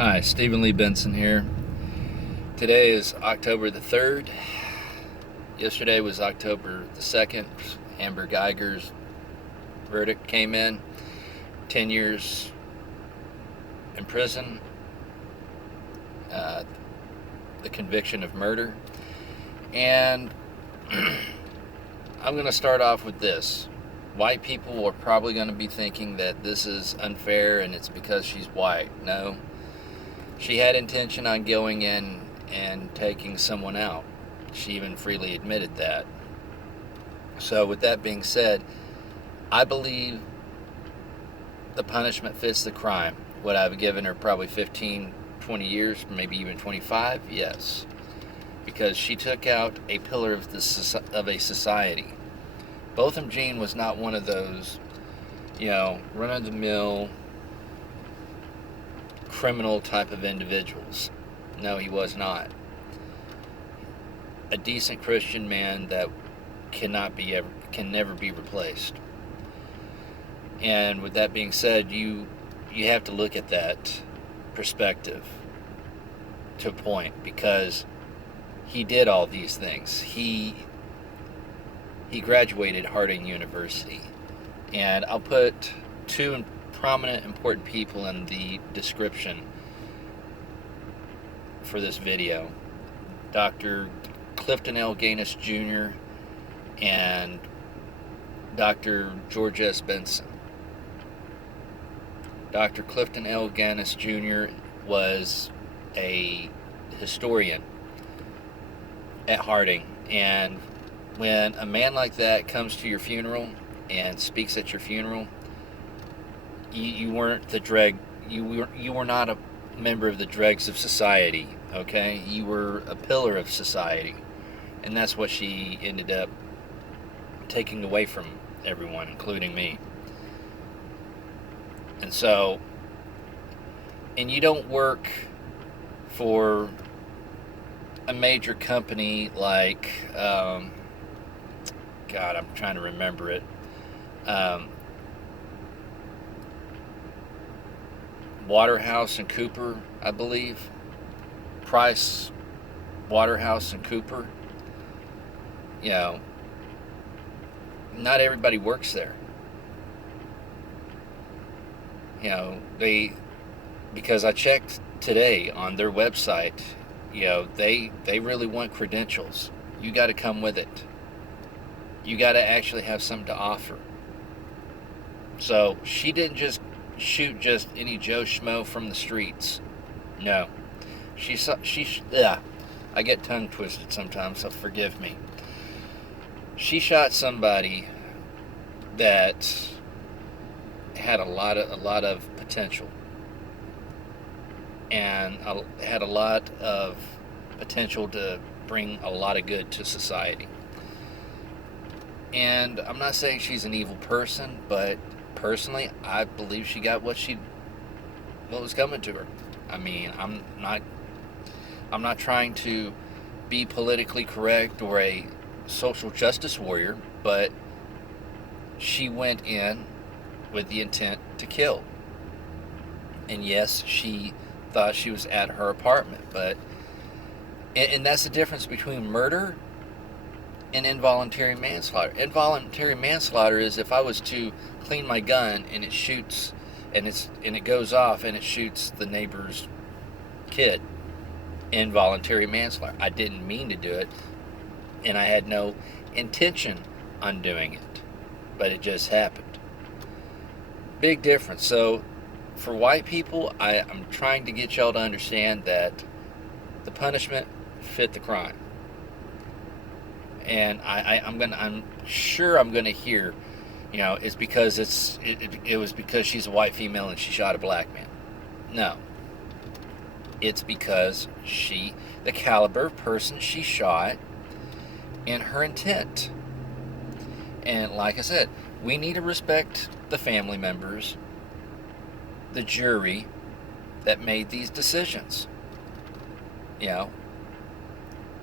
Hi, Stephen Lee Benson here. Today is October the 3rd. Yesterday was October the 2nd. Amber Guyger's verdict came in. 10 years in prison. The conviction of murder. And I'm going to start off with this. White people are probably going to be thinking that this is unfair and it's because she's white. No. She had intention on going in and taking someone out. She even freely admitted that. So with that being said, I believe the punishment fits the crime. Would I have given her probably 15, 20 years, maybe even 25? Yes. Because she took out a pillar of a society. Botham Jean was not one of those, run-of-the-mill criminal type of individuals. No, he was not. A decent Christian man that can never be replaced. And with that being said, you have to look at that perspective to a point, because he did all these things. He graduated Harding University, and I'll put two prominent, important people in the description for this video. Dr. Clifton L. Ganus Jr. and Dr. George S Benson. Dr. Clifton L. Ganus Jr. was a historian at Harding, and when a man like that comes to your funeral and speaks at your funeral, you weren't the dreg. You were not a member of the dregs of society. Okay, you were a pillar of society, and that's what she ended up taking away from everyone, including me. And so, and you don't work for a major company like, God, I'm trying to remember it. Waterhouse and Cooper, I believe. Price, Waterhouse and Cooper. Not everybody works there. Because I checked today on their website, they really want credentials. You got to come with it. You got to actually have something to offer. So she didn't just shoot just any Joe Schmo from the streets. No. I get tongue twisted sometimes, so forgive me. She shot somebody that had a lot of potential, and had a lot of potential to bring a lot of good to society. And I'm not saying she's an evil person, but personally, I believe she got what was coming to her. I mean, I'm not trying to be politically correct or a social justice warrior, but she went in with the intent to kill. And yes, she thought she was at her apartment, and that's the difference between murder and involuntary manslaughter. Involuntary manslaughter is if I was to clean my gun and it shoots, and it goes off and it shoots the neighbor's kid. Involuntary manslaughter. I didn't mean to do it, and I had no intention on doing it, but it just happened. Big difference. So for white people, I'm trying to get y'all to understand that the punishment fit the crime. And I'm sure I'm gonna hear, it's because it was because she's a white female and she shot a black man. No. It's because the caliber of person she shot, and her intent. And like I said, we need to respect the family members, the jury that made these decisions.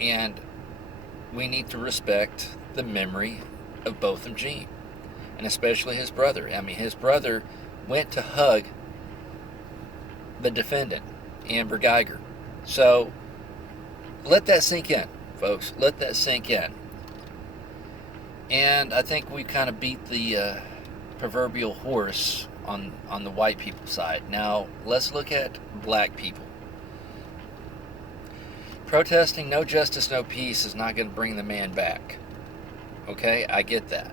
And we need to respect the memory of Botham Jean, and especially his brother. I mean, his brother went to hug the defendant. Amber Guyger. So let that sink in, folks. Let that sink in. And I think we kind of beat the proverbial horse on the white people side. Now let's look at black people. Protesting no justice, no peace is not going to bring the man back. Okay, I get that.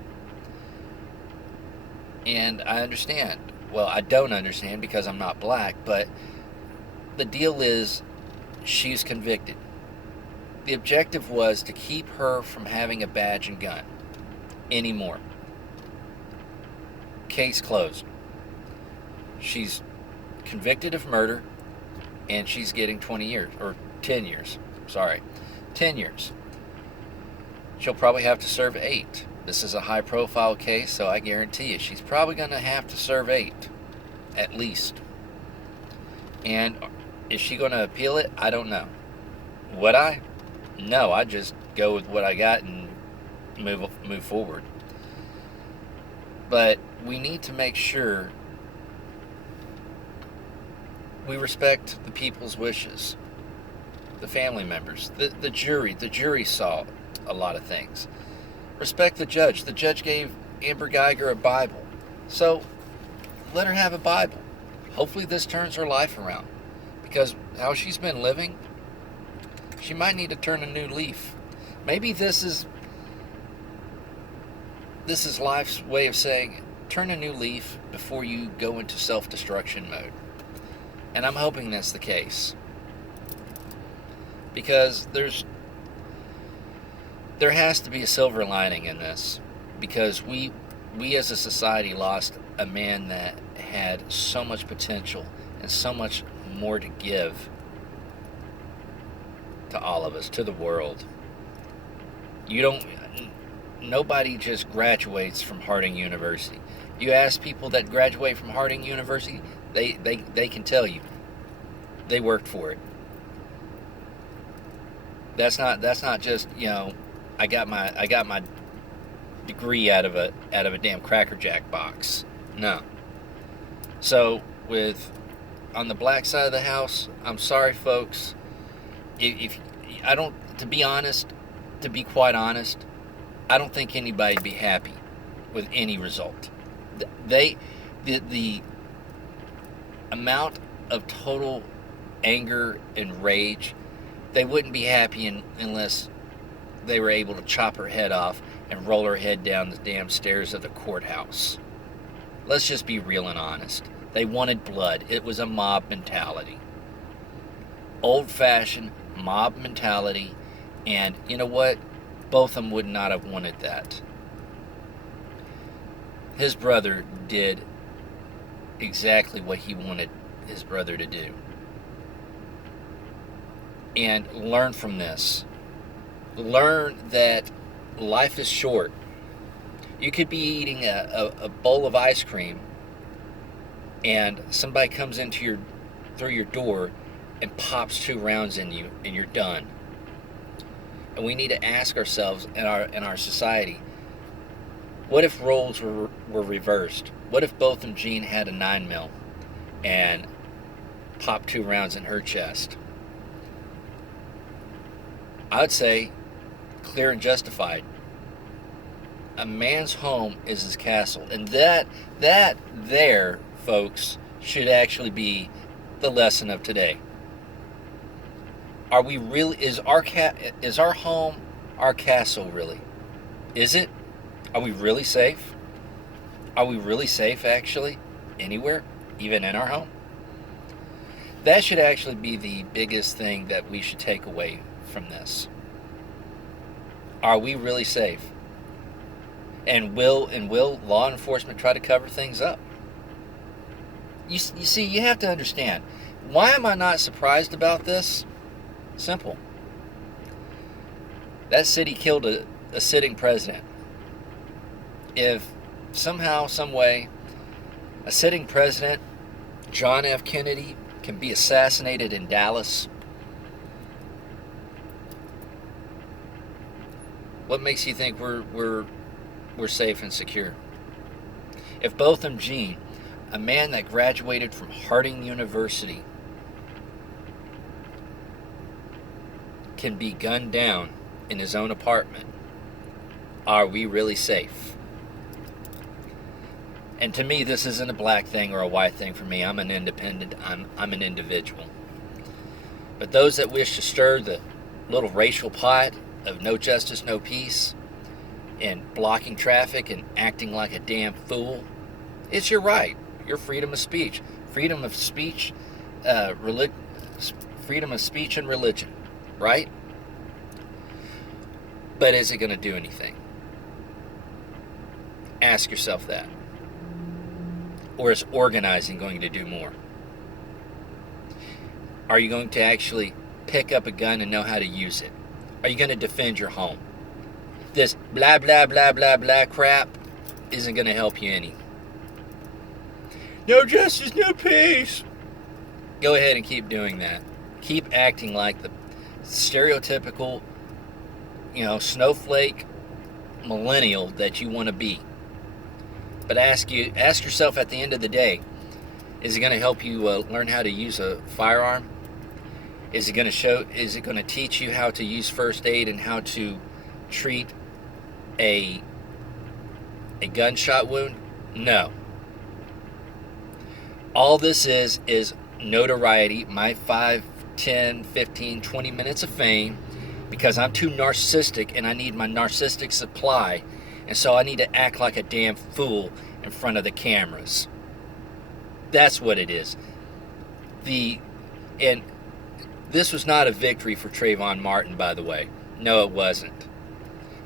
And I understand. Well, I don't understand because I'm not black, but the deal is she's convicted. The objective was to keep her from having a badge and gun anymore. Case closed. She's convicted of murder, and she's getting 20 years, or 10 years. Sorry, 10 years. She'll probably have to serve 8. This is a high-profile case, so I guarantee you she's probably going to have to serve 8, at least. And is she going to appeal it? I don't know. Would I? No, I'd just go with what I got and move forward. But we need to make sure we respect the people's wishes, the family members, the jury. The jury saw a lot of things. Respect the judge. The judge gave Amber Guyger a Bible. So let her have a Bible. Hopefully this turns her life around. Because how she's been living, she might need to turn a new leaf. Maybe this is life's way of saying, turn a new leaf before you go into self-destruction mode. And I'm hoping that's the case. Because there has to be a silver lining in this. Because we as a society lost a man that had so much potential and so much more to give to all of us, to the world. Nobody just graduates from Harding University. You ask people that graduate from Harding University, they can tell you they worked for it. That's not just, I got my degree out of a damn Cracker Jack box. No. So on the black side of the house, I'm sorry, folks. If I don't, to be quite honest, I don't think anybody'd be happy with any result. The amount of total anger and rage, they wouldn't be happy unless they were able to chop her head off and roll her head down the damn stairs of the courthouse. Let's just be real and honest. They wanted blood. It was a mob mentality. Old-fashioned mob mentality. And you know what? Botham would not have wanted that. His brother did exactly what he wanted his brother to do. And learn from this. Learn that life is short. You could be eating a bowl of ice cream and somebody comes through your door and pops 2 rounds in you and you're done. And we need to ask ourselves in our society, what if roles were reversed? What if Botham Jean had a 9mm and popped 2 rounds in her chest? I would say clear and justified. A man's home is his castle. And that there, folks, should actually be the lesson of today. Are we really, is our home our castle really? Is it? Are we really safe? Are we really safe actually? Anywhere? Even in our home? That should actually be the biggest thing that we should take away from this. Are we really safe? And will law enforcement try to cover things up? You see, you have to understand. Why am I not surprised about this? Simple. That city killed a sitting president. If somehow, some way, a sitting president, John F. Kennedy, can be assassinated in Dallas, what makes you think we're safe and secure? If Botham Jean, a man that graduated from Harding University, can be gunned down in his own apartment, are we really safe? And to me, this isn't a black thing or a white thing for me. I'm an independent. I'm an individual. But those that wish to stir the little racial pot of no justice, no peace, and blocking traffic and acting like a damn fool, it's your right. Your freedom of speech. Freedom of speech, freedom of speech and religion, right? But is it going to do anything? Ask yourself that. Or is organizing going to do more? Are you going to actually pick up a gun and know how to use it? Are you going to defend your home? This blah, blah, blah, blah, blah crap isn't going to help you any. No justice, no peace. Go ahead and keep doing that. Keep acting like the stereotypical, snowflake millennial that you want to be. But ask yourself at the end of the day, is it going to help you learn how to use a firearm? Is it going to teach you how to use first aid and how to treat a gunshot wound? No. All this is notoriety, my 5, 10, 15, 20 minutes of fame, because I'm too narcissistic and I need my narcissistic supply. And so I need to act like a damn fool in front of the cameras. That's what it is. And this was not a victory for Trayvon Martin, by the way. No, it wasn't.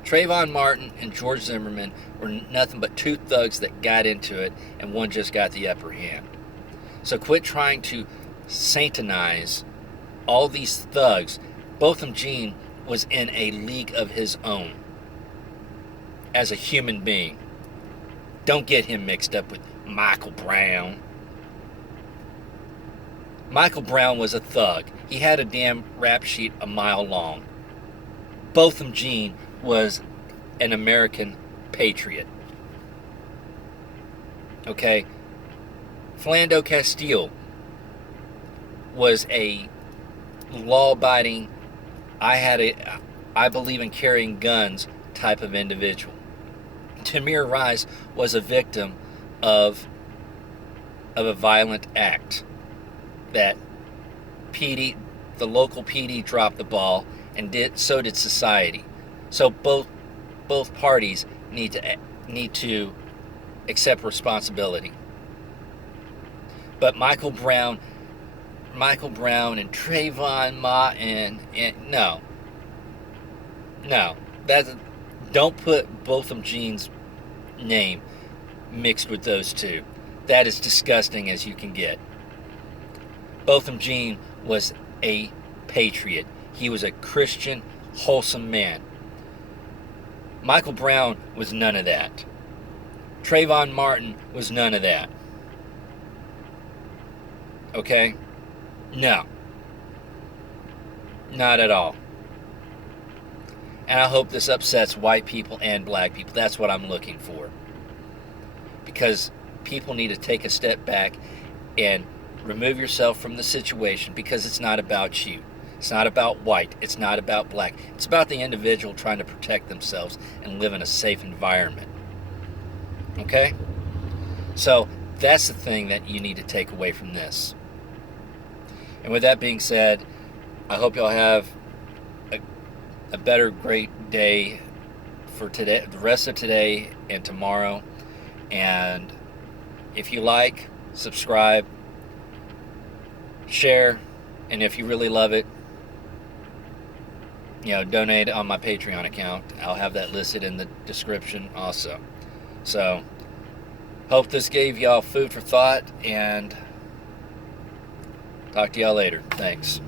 Trayvon Martin and George Zimmerman were nothing but two thugs that got into it, and one just got the upper hand. So quit trying to saintanize all these thugs. Botham Jean was in a league of his own as a human being. Don't get him mixed up with Michael Brown. Michael Brown was a thug. He had a damn rap sheet a mile long. Botham Jean was an American patriot. Okay? Philando Castile was a law-abiding, I believe in carrying guns type of individual. Tamir Rice was a victim of a violent act that the local PD dropped the ball, and so did society. So both parties need to accept responsibility. But Michael Brown and Trayvon Martin and no, don't put Botham Jean's name mixed with those two. That is disgusting as you can get. Botham Jean was a patriot. He was a Christian, wholesome man. Michael Brown was none of that. Trayvon Martin was none of that. Okay? No. Not at all. And I hope this upsets white people and black people. That's what I'm looking for. Because people need to take a step back and remove yourself from the situation, because it's not about you. It's not about white. It's not about black. It's about the individual trying to protect themselves and live in a safe environment. Okay? So that's the thing that you need to take away from this. And with that being said, I hope y'all have a better, great day for today, the rest of today and tomorrow. And if you like, subscribe, share, and if you really love it, donate on my Patreon account. I'll have that listed in the description also. So, hope this gave y'all food for thought, and talk to y'all later. Thanks.